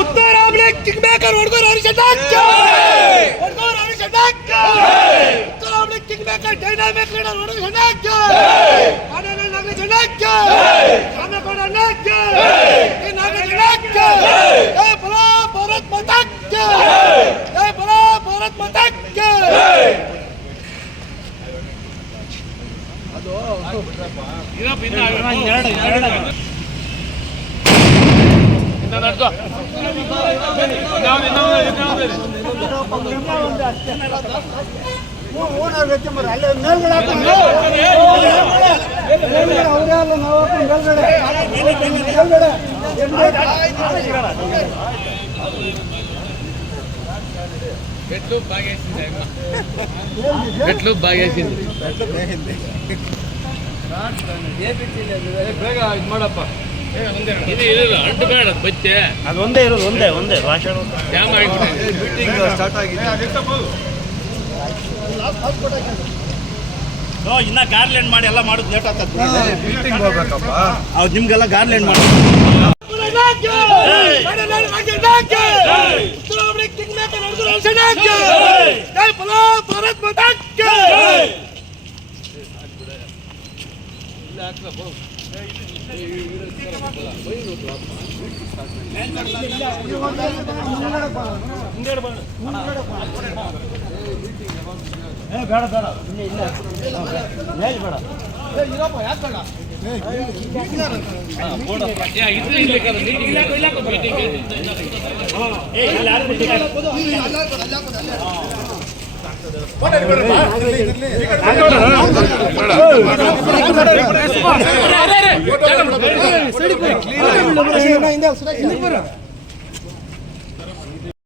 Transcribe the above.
ಉತ್ತರ kick baker ಹುಡುಗರು ಹರಿಷ ಹುಡುಗರು ಹರಿಷ ಉತ್ತರ ಕಿಕ್ ಬೇಕರ್ ಡೈನಾಮಿಕ್ ಲೀಡರ್ ಹುಡುಗರು ಹಣಕ್ಕೆ ಕಾನೂನು ನಗರ ಜನಕ್ಕೆ ಕಾನೂನು ನಗರ ಈ ನಗರ ಜನಕ್ಕೆ ಜೈ! ಬಲೋ ಭಾರತ್ ಮಾತಾಕ್ಕೆ! ಜೈ! ಬಲೋ ಭಾರತ್ ಮಾತಾಕ್ಕೆ! మెట్లు బాగేసింది ಬೇಗ ಇದು ಮಾಡಪ್ಪ ಇದು ಇಲ್ಲ ಅಂಟು ಬೇಡ ಬಚ್ಚೆ. ಅದು ಒಂದೇ ಇರೋದು ಒಂದೇ ಒಂದೇ. ಭಾಷಣ ಮೀಟಿಂಗ್ ಸ್ಟಾರ್ಟ್ ಆಗಿದೆ ಓ ಇನ್ನ ಗಾರ್ಲೆಂಡ್ ಮಾಡಿ ಎಲ್ಲ ಮಾಡೋದು ಲೇಟ್ ಆಗ್ತದೆ. ಮೀಟಿಂಗ್ ಹೋಗ್ಬೇಕಪ್ಪ. ಹೌದು ನಿಮ್ಗೆಲ್ಲ ಗಾರ್ಲ್ಯಾಂಡ್ ಮಾಡಿ. ಭಾರತ್ ಮಾತಾಕ್ಕೆ ಬೇಡ ಬೇಡ ಇಲ್ಲ ಇಲ್ಲ ಬೇಡ ಇರಪ್ಪ ಯಾಕೆ ಬೇಕಾದ್ರೆ meeting ಇದೆ.